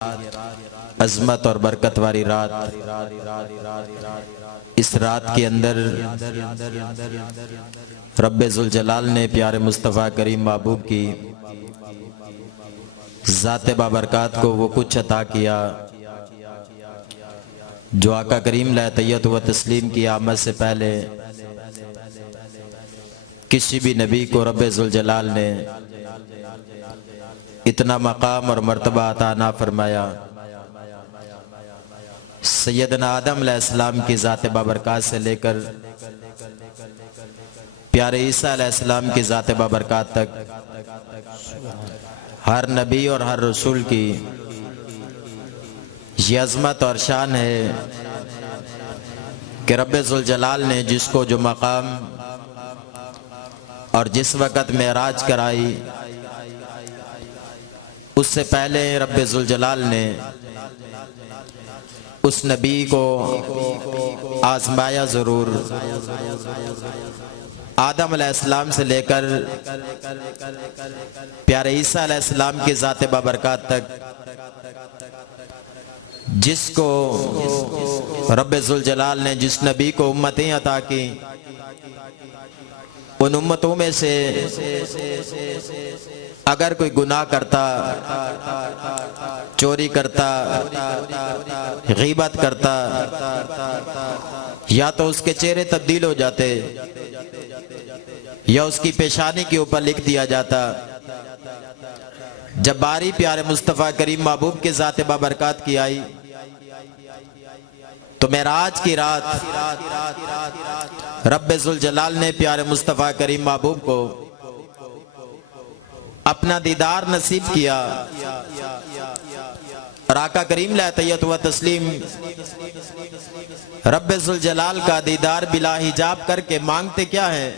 عظمت اور برکت والی رات، اس رات کے اندر رب ذوالجلال نے پیارے مصطفیٰ کریم محبوب کی ذات بابرکات کو وہ کچھ عطا کیا جو آقا کریم لا تیت و تسلیم کی آمد سے پہلے کسی بھی نبی کو رب ذوالجلال نے اتنا مقام اور مرتبہ عطا نہ فرمایا۔ سیدنا آدم علیہ السلام کی ذات بابرکات سے لے کر پیارے عیسیٰ علیہ السلام کی ذات بابرکات تک ہر نبی اور ہر رسول کی یہ عظمت اور شان ہے کہ رب ذوالجلال نے جس کو جو مقام اور جس وقت معراج کرائی، اس سے پہلے رب ذوالجلال نے اس نبی کو آزمایا ضرور۔ آدم علیہ السلام سے لے کر پیارے عیسیٰ علیہ السلام کی ذات بابرکات تک جس کو رب ذوالجلال نے جس نبی کو امتیں عطا کی، ان امتوں میں سے اگر کوئی گناہ کرتا، چوری کرتا، غیبت کرتا، یا تو اس کے چہرے تبدیل ہو جاتے یا اس کی پیشانی کے اوپر لکھ دیا جاتا۔ جب باری پیارے مصطفیٰ کریم محبوب کے ذات بابرکات کی آئی تو معراج کی رات رب ذوالجلال نے پیارے مصطفیٰ کریم محبوب کو اپنا دیدار نصیب کیا، اور آقا کریم لا تیت و تسلیم رب ذوالجلال کا دیدار بلا حجاب کر کے مانگتے کیا ہے؟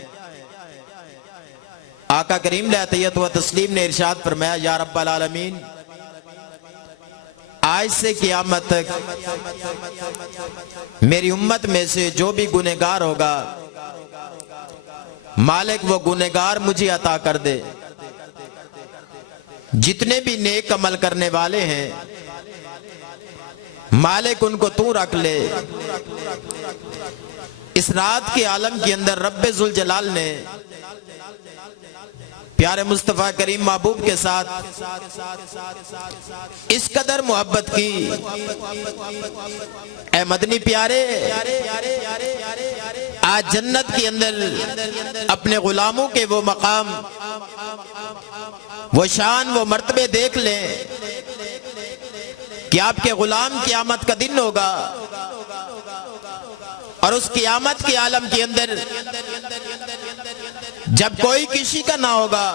آقا کریم لا تیت و تسلیم نے ارشاد فرمایا، یا رب العالمین، آج سے قیامت تک میری امت میں سے جو بھی گنہگار ہوگا، مالک وہ گنہگار مجھے عطا کر دے۔ جتنے بھی نیک عمل کرنے والے ہیں مالک ان کو تو رکھ لے۔ اس رات کے عالم کے اندر رب ذوالجلال نے پیارے مصطفیٰ کریم محبوب کے ساتھ اس قدر محبت کی۔ اے مدنی پیارے، آج جنت کے اندر اپنے غلاموں کے وہ مقام، وہ شان، وہ مرتبے دیکھ لیں کہ آپ کے غلام قیامت کا دن ہوگا، اور اس قیامت کے عالم کے اندر جب کوئی کسی کا نہ ہوگا،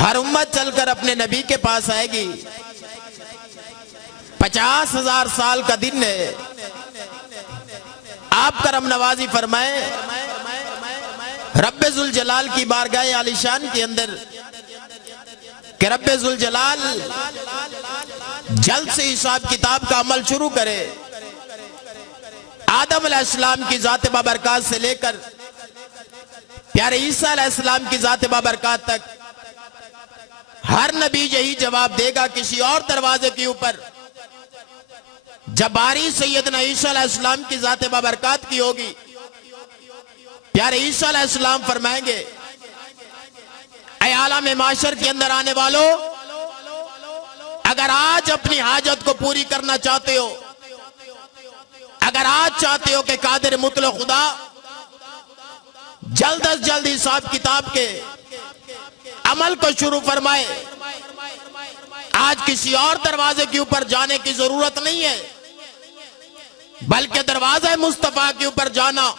ہر امت چل کر اپنے نبی کے پاس آئے گی۔ 50,000 سال کا دن ہے۔ آپ کرم نوازی فرمائیں، رب ذوالجلال کی بارگاہ عالی شان کے اندر کہ رب ذوالجلال جلد سے حساب کتاب کا عمل شروع کرے۔ آدم علیہ السلام کی ذات بابرکات سے لے کر پیارے عیسیٰ علیہ السلام کی ذات بابرکات تک ہر نبی یہی جواب دے گا کسی اور دروازے کے اوپر۔ جب باری سیدنا عیسیٰ علیہ السلام کی ذات بابرکات کی ہوگی، پیارے عیسیٰ علیہ السلام فرمائیں گے، اے عالم معاشر کے اندر آنے والوں، اگر آج اپنی حاجت کو پوری کرنا چاہتے ہو، اگر آج چاہتے ہو کہ قادر مطلق خدا جلد از جلد حساب کتاب کے عمل کو شروع فرمائے، آج کسی اور دروازے کے اوپر جانے کی ضرورت نہیں ہے، بلکہ دروازہ مصطفیٰ کے اوپر جانا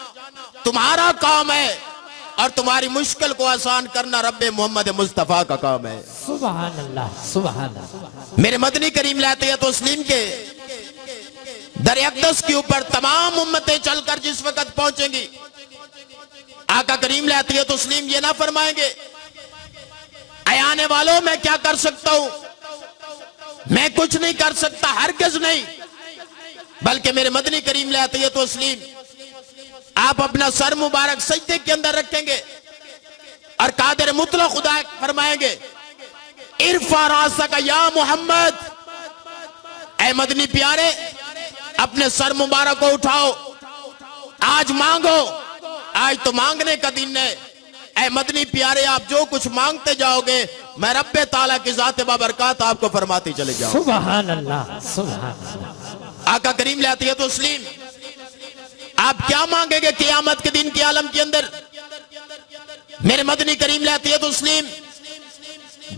تمہارا کام ہے، اور تمہاری مشکل کو آسان کرنا رب محمد مصطفیٰ کا کام ہے۔ سبحان اللہ، سبحان اللہ۔ میرے مدنی کریم لا تیت و تسلیم کے در اقدس کے اوپر تمام امتیں چل کر جس وقت پہنچیں گی، آقا کریم لا تیت و تسلیم یہ نہ فرمائیں گے، اے آنے والوں میں کیا کر سکتا ہوں، میں کچھ نہیں کر سکتا، ہرگز نہیں، بلکہ میرے مدنی کریم لا تیت و تسلیم آپ اپنا سر مبارک سجدے کے اندر رکھیں گے اور قادر مطلق خدا فرمائیں گے، ارفع راسک یا محمد، اے مدنی پیارے اپنے سر مبارک کو اٹھاؤ، آج مانگو، آج تو مانگنے کا دن ہے۔ اے مدنی پیارے آپ جو کچھ مانگتے جاؤ گے میں رب تعالیٰ کی ذات بابرکات آپ کو فرماتی چلے جاؤں۔ سبحان اللہ سبحان اللہ۔ آقا کریم لیتی ہے تسلیم، آپ کیا مانگیں گے قیامت کے دن کے عالم کے اندر؟ میرے مدنی کریم لیتی ہے تسلیم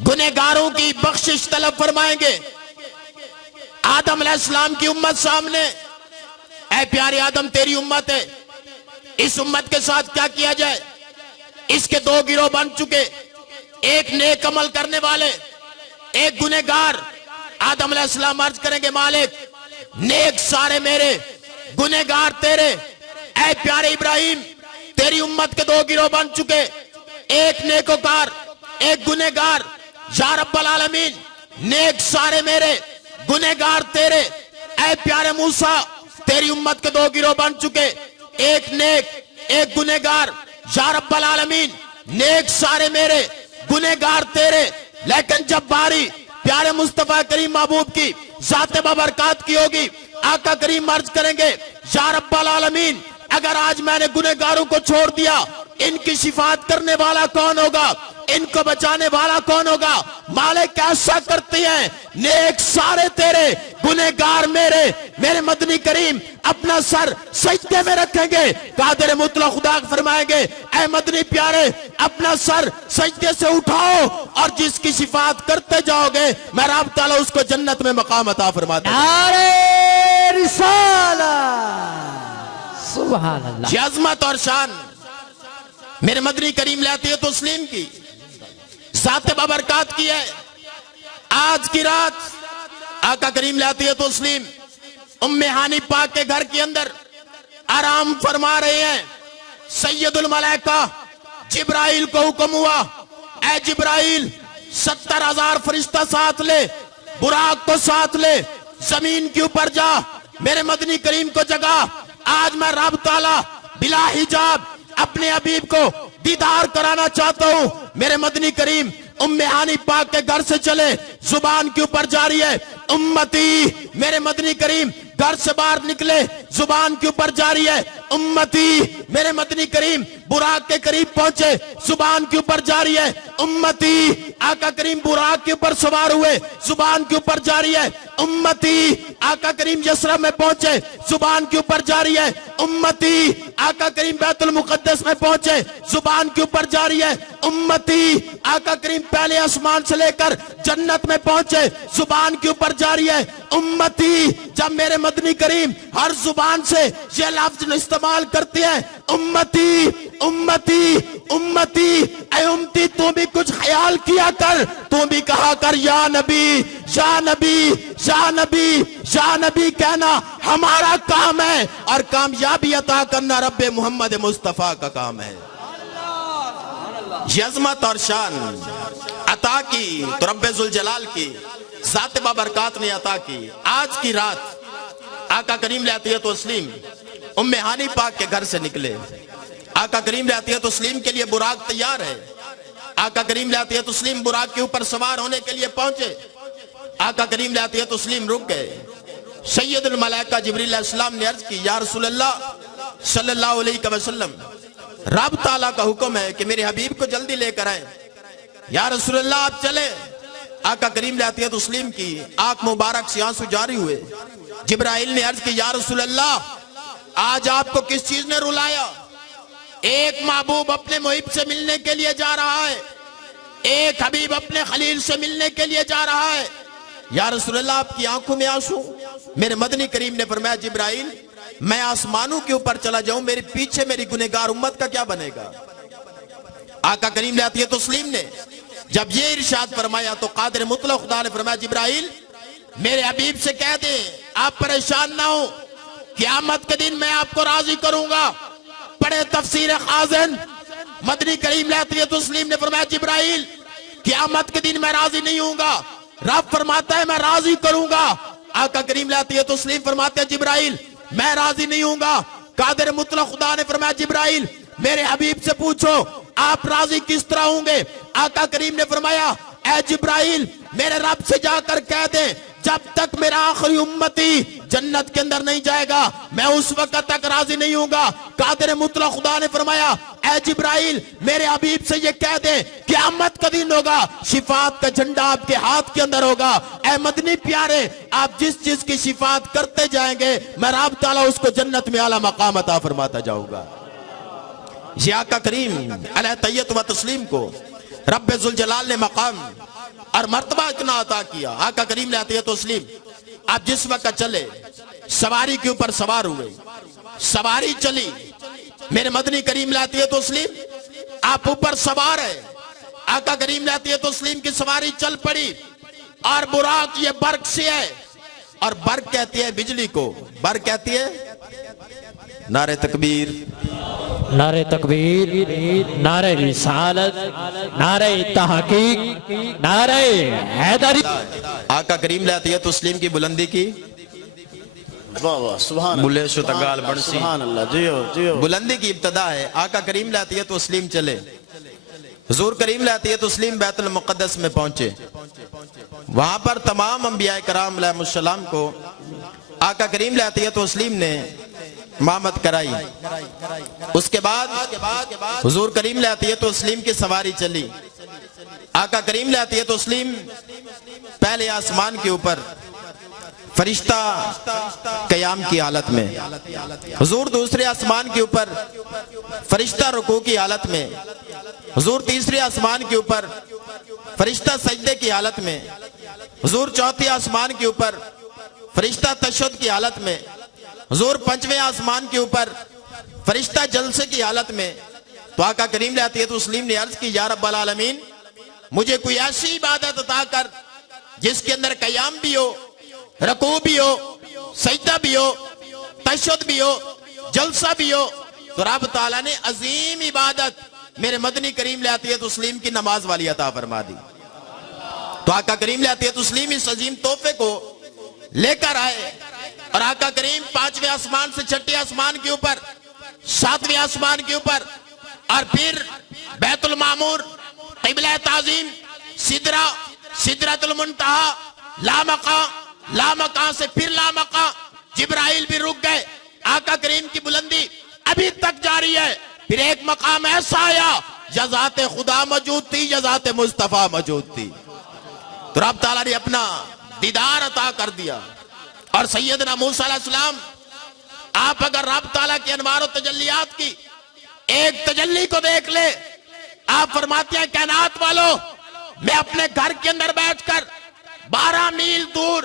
گنہگاروں کی بخشش طلب فرمائیں گے۔ آدم علیہ السلام کی امت سامنے، اے پیارے آدم تیری امت ہے، اس امت کے ساتھ کیا کیا جائے؟ اس کے دو گروہ بن چکے، ایک نیک عمل کرنے والے، ایک گنہگار۔ آدم علیہ السلام عرض کریں گے مالک نیک سارے میرے، گنہگار تیرے۔ اے پیارے ابراہیم تیری امت کے دو گروہ بن چکے، ایک نیکوکار ایک گنہگار۔ یا رب العالمین نیک سارے میرے، گنہگار تیرے۔ اے پیارے موسیٰ تیری امت کے دو گروہ بن چکے، ایک نیک ایک گنہگار۔ یا رب العالمین نیک سارے میرے، گنہگار تیرے۔ لیکن جب باری پیارے مصطفیٰ کریم محبوب کی ذات بابرکات کی ہوگی، آقا کریم عرض کریں گے یا رب العالمین اگر آج میں نے گنہگاروں کو چھوڑ دیا، ان کی شفاعت کرنے والا کون ہوگا؟ ان کو بچانے والا کون ہوگا؟ مالک ایسا کرتے ہیں نیک سارے تیرے، گنہگار میرے۔ میرے مدنی کریم اپنا سر سجدے میں رکھیں گے، قادر مطلق خدا فرمائیں گے اے مدنی پیارے اپنا سر سجدے سے اٹھاؤ، اور جس کی شفاعت کرتے جاؤ گے میں رب تعالیٰ اس کو جنت میں مقام عطا فرماتا ہوں۔ نعرہ رسالہ سبحان اللہ۔ یہ عظمت اور شان میرے مدنی کریم لیتی ہے تسلیم کی ذات بابرکات کی ہے۔ آج کی رات آقا کریم لیتی ہے تسلیم ام ہانی پاک کے گھر کے اندر آرام فرما رہے ہیں۔ سید الملائکہ جبرائیل کو حکم ہوا اے جبرائیل 70,000 فرشتہ ساتھ لے، براق کو ساتھ لے، زمین کے اوپر جا، میرے مدنی کریم کو جگا۔ آج میں رب تعالیٰ بلا حجاب اپنے حبیب کو دیدار کرانا چاہتا ہوں۔ میرے مدنی کریم ام ہانی پاک کے گھر سے چلے، زبان کے اوپر جاری ہے امتی۔ میرے مدنی کریم گھر سے باہر نکلے، زبان کے اوپر جاری ہے امتی۔ میرے مدنی کریم براق کے قریب پہنچے، زبان کے اوپر جاری ہے امتی۔ آقا کریم براق کے اوپر سوار ہوئے، زبان کے اوپر جاری ہے امتی۔ آقا کریم یسرب میں پہنچے، زبان کے اوپر جاری ہے امتی۔ آقا کریم بیت المقدس میں پہنچے، زبان کے اوپر جاری ہے امتی۔ آقا کریم پہلے آسمان سے لے کر جنت میں پہنچے، زبان کے اوپر جاری ہے امتی۔ جب میرے مدنی کریم ہر زبان سے یہ لفظ استعمال کرتے ہیں امتی امتی امتی، اے امتی تو بھی کچھ خیال کیا کر، تو بھی کہا کر یا نبی یا نبی یا نبی یا نبی کہنا ہمارا کام ہے، اور کامیابی عطا کرنا رب محمد مصطفیٰ کا کام ہے۔ یہ عظمت اور شان عطا کی تو رب ذوالجلال کی ذات بابرکات نے عطا کی۔ آج کی رات آقا کریم لیتی ہے تسلیم ام ہانی پاک کے گھر سے نکلے۔ آقا کریم لیتی ہے تسلیم کے لیے براق تیار ہے۔ آقا کریم لیتی ہے تسلیم براق کے اوپر سوار ہونے کے لیے پہنچے۔ آقا کریم لیتی ہے تسلیم رک گئے۔ سید الملائکہ جبریل علیہ السلام نے عرض کی یا رسول اللہ صلی اللہ علیہ وسلم رب تعالیٰ کا حکم ہے کہ میرے حبیب کو جلدی لے کر آئیں۔ یا رسول اللہ آپ چلے۔ آقا کریم لیتی ہے تسلیم کی آنکھ مبارک سے آنسو جاری ہوئے۔ جبرائیل نے عرض کی یا رسول اللہ آج آپ کو کس چیز نے رلایا؟ ایک محبوب اپنے محب سے ملنے کے لیے جا رہا ہے، ایک حبیب اپنے خلیل سے ملنے کے لیے جا رہا ہے۔ یا رسول اللہ آپ کی آنکھوں میں آنسو؟ میرے مدنی کریم نے فرمایا جبرائیل میں آسمانوں کے اوپر چلا جاؤں، میرے پیچھے میری گنہگار امت کا کیا بنے گا؟ آقا کریم لیتی ہے تسلیم نے جب یہ ارشاد فرمایا تو قادر مطلق خدا نے فرمایا جبرائیل میرے حبیب سے کہہ دیں آپ پریشان نہ ہو، قیامت کے دن میں آپ کو راضی کروں گا۔ پڑھے تفسیر خازن، مدنی کریم لیتی ہے تسلیم نے فرمایا جبرائیل قیامت کے دن میں راضی نہیں ہوں گا، رب فرماتا ہے میں راضی کروں گا۔ آقا کریم لیتی ہے تسلیم فرماتے ہیں جبرائیل میں راضی نہیں ہوں گا۔ قادر مطلق خدا نے فرمایا جبرائیل میرے حبیب سے پوچھو آپ راضی کس طرح ہوں گے؟ آقا کریم نے فرمایا اے جبرائیل میرے رب سے جا کر کہہ دیں جب تک میرا آخری امتی جنت کے اندر نہیں جائے گا میں اس وقت تک راضی نہیں ہوں گا۔ قادر مطلق خدا نے فرمایا اے جبرائیل میرے حبیب سے یہ کہہ دیں قیامت کا دن ہوگا، شفاعت کا جھنڈا آپ کے ہاتھ کے اندر ہوگا۔ اے مدنی پیارے آپ جس چیز کی شفاعت کرتے جائیں گے میں رب تعالیٰ اس کو جنت میں اعلیٰ مقام عطا فرماتا جاؤں گا۔ یہ آقا کریم علیہ تحیت و تسلیم کو رب ذوالجلال نے مقام اور مرتبہ اتنا عطا کیا۔ آقا کریم علیہ تحیت و تسلیم آپ جس وقت چلے سواری کے اوپر سوار ہوئے، سواری چلی، میرے مدنی کریم علیہ تحیت و تسلیم آپ اوپر سوار ہے، آقا کریم علیہ تحیت و تسلیم کی سواری چل پڑی اور براق یہ برق سے ہے، اور برق کہتی ہے بجلی کو، برق کہتی ہے نعرہ تکبیر، نعرہ تکبیر، نعرہ رسالت، نعرہ تحقیق، نعرہ حیدری۔ آقا کریم علیہ تحیت و تسلیم کی بلندی کی واہ واہ سبحان اللہ بلے شتگال بڑسی سبحان اللہ، جیو جیو بلندی کی ابتدا ہے۔ آقا کریم علیہ تحیت و تسلیم چلے، حضور کریم علیہ تحیت و تسلیم بیت المقدس میں پہنچے، وہاں پر تمام انبیاء کرام علیہ السلام کو آقا کریم علیہ تحیت و تسلیم نے امامت کرائی۔ اس کے بعد حضور کریم علیہ تحیت و تسلیم کی سواری چلی، آقا کریم علیہ تحیت و تسلیم پہلے آسمان کے اوپر فرشتہ قیام کی حالت میں، حضور دوسرے آسمان کے اوپر فرشتہ رکوع کی حالت میں، حضور تیسرے آسمان کے اوپر فرشتہ سجدے کی حالت میں، حضور چوتھے آسمان کے اوپر فرشتہ تشہد کی حالت میں، حضور پنجویں آسمان کے اوپر فرشتہ جلسے کی حالت میں۔ تو آقا کریم علیہ تحیت و تسلیم نے عرض کی یا رب العالمین مجھے کوئی ایسی عبادت عطا کر جس کے اندر قیام بھی ہو، رکوع بھی ہو، سجدہ بھی ہو، تشہد بھی ہو، جلسہ بھی ہو۔ تو رب تعالیٰ نے عظیم عبادت میرے مدنی کریم علیہ تحیت و تسلیم کی نماز والی عطا فرما دی۔ تو آقا کریم علیہ تحیت و تسلیم اس عظیم تحفے کو لے کر آئے، اور آقا کریم پانچویں آسمان سے چھٹے آسمان کے اوپر، ساتویں آسمان کے اوپر، اور پھر بیت المعمور، قبلہ تعظیم، سدرہ، سدرۃ المنتہی، لامقاں سے پھر لامقاں، جبرائیل بھی رک گئے، آقا کریم کی بلندی ابھی تک جاری ہے۔ پھر ایک مقام ایسا آیا یا ذات خدا موجود تھی یا ذات مصطفیٰ موجود تھی، تو رب تعالیٰ نے اپنا دیدار عطا کر دیا۔ اور سیدنا موسیٰ علیہ السلام آپ اگر رب تعالیٰ کی انوار و تجلیات کی ایک تجلی کو دیکھ لے، آپ فرماتے ہیں کائنات والو میں اپنے گھر کے اندر بیٹھ کر 12 میل دور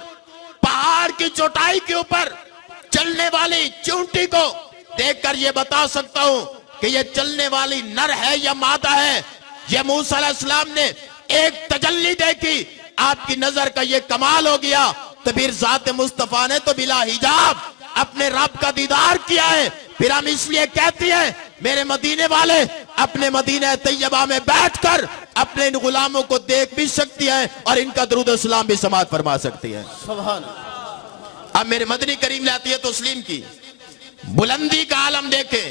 پہاڑ کی چوٹائی کے اوپر چلنے والی چونٹی کو دیکھ کر یہ بتا سکتا ہوں کہ یہ چلنے والی نر ہے یا مادہ ہے۔ یہ موسیٰ علیہ السلام نے ایک تجلی دیکھی، آپ کی نظر کا یہ کمال ہو گیا، تو پھر ذات مصطفیٰ نے تو بلا حجاب اپنے رب کا دیدار کیا ہے۔ پھر ہم اس لیے کہتے ہیں میرے مدینے والے اپنے مدینہ طیبہ میں بیٹھ کر اپنے ان غلاموں کو دیکھ بھی سکتی ہیں اور ان کا درود و سلام بھی سماعت فرما سکتی ہیں۔ سبحان اب میرے مدنی کریم علیہ تحیت و تسلیم کی بلندی کا عالم دیکھیں،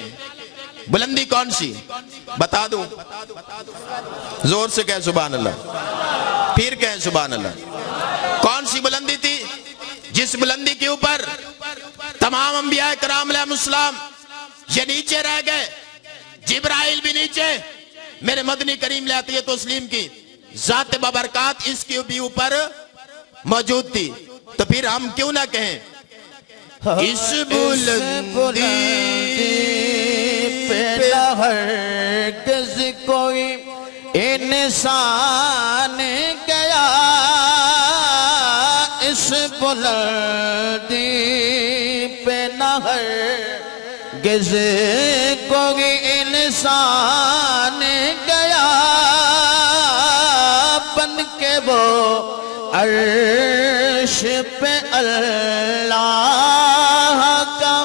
بلندی کون سی بتا دوں، زور سے کہیں سبحان اللہ، پھر کہیں سبحان اللہ۔ کون سی بلندی تھی؟ جس بلندی کے اوپر تمام انبیاء کرام علیہ السلام یہ نیچے رہ گئے، جبرائیل بھی نیچے، میرے مدنی کریم علیہ تحیت و تسلیم کی ذات ببرکات اس کے بھی اوپر موجود تھی۔ تو پھر ہم کیوں نہ کہیں اس بلندی پہ نہ ہرگز کوئی انسان گیا، اس بلندی پہ نہ ہرگز کوئی انسان گیا، بن کے وہ عرش پہ اللہ کا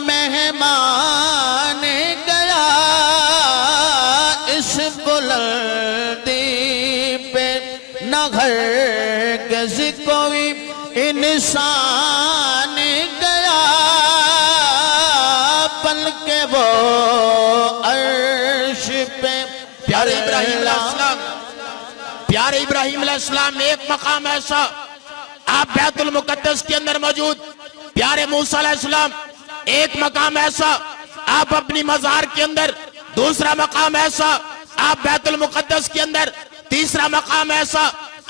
مہمان گیا، اس بلندی پہ نہ ہرگز کوئی انسان گیا، بلکہ وہ عرش پہ پیارے ابراہیم علیہ السلام، پیارے ابراہیم علیہ السلام ایک مقام ایسا آپ بیت المقدس کے اندر موجود، پیارے موسیٰ علیہ السلام ایک مقام ایسا آپ اپنی مزار کے اندر، دوسرا مقام ایسا آپ بیت المقدس کے اندر، تیسرا مقام ایسا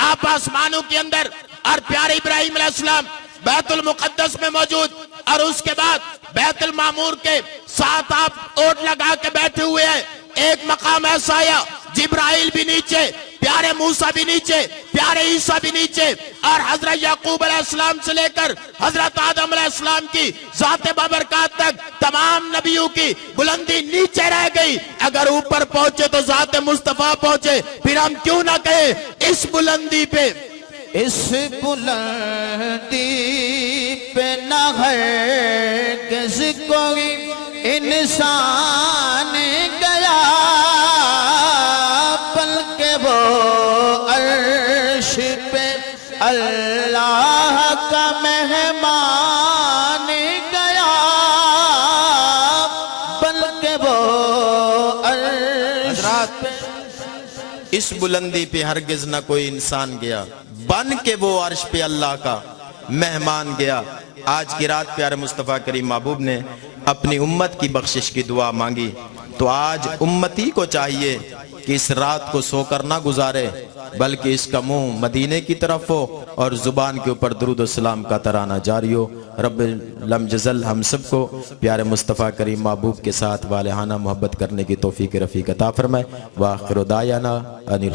آپ آسمانوں کے اندر، اور پیارے ابراہیم علیہ السلام بیت المقدس میں موجود، اور اس کے بعد بیت المعمور کے ساتھ آپ اوٹ لگا کے بیٹھے ہوئے ہیں۔ ایک مقام ایسا آیا جبرائیل بھی نیچے، پیارے موسیٰ بھی نیچے، پیارے عیسیٰ بھی نیچے، اور حضرت یعقوب علیہ السلام سے لے کر حضرت آدم علیہ السلام کی ذات بابرکات تک تمام نبیوں کی بلندی نیچے رہ گئی۔ اگر اوپر پہنچے تو ذات مصطفیٰ پہنچے، پھر ہم کیوں نہ کہیں اس بلندی پہ، اس بلندی پہ نہ ہرگز کوئی انسان گیا، بلکہ وہ عرش پہ اللہ کا مہمان گیا، بلکہ وہ عرش حضرات اس بلندی پہ ہرگز نہ کوئی انسان گیا، بن کے وہ عرش پہ اللہ کا مہمان گیا۔ آج کی رات پیارے مصطفیٰ کریم محبوب نے اپنی امت کی بخشش کی دعا مانگی، تو آج امتی کو چاہیے کہ اس رات کو سو کر نہ گزارے، بلکہ اس کا منہ مدینے کی طرف ہو اور زبان کے اوپر درود و سلام کا ترانہ جاری ہو۔ رب لم جزل ہم سب کو پیارے مصطفیٰ کریم محبوب کے ساتھ والہانہ محبت کرنے کی توفیق رفیق عطا فرمائے۔ وآخر دعوانا ان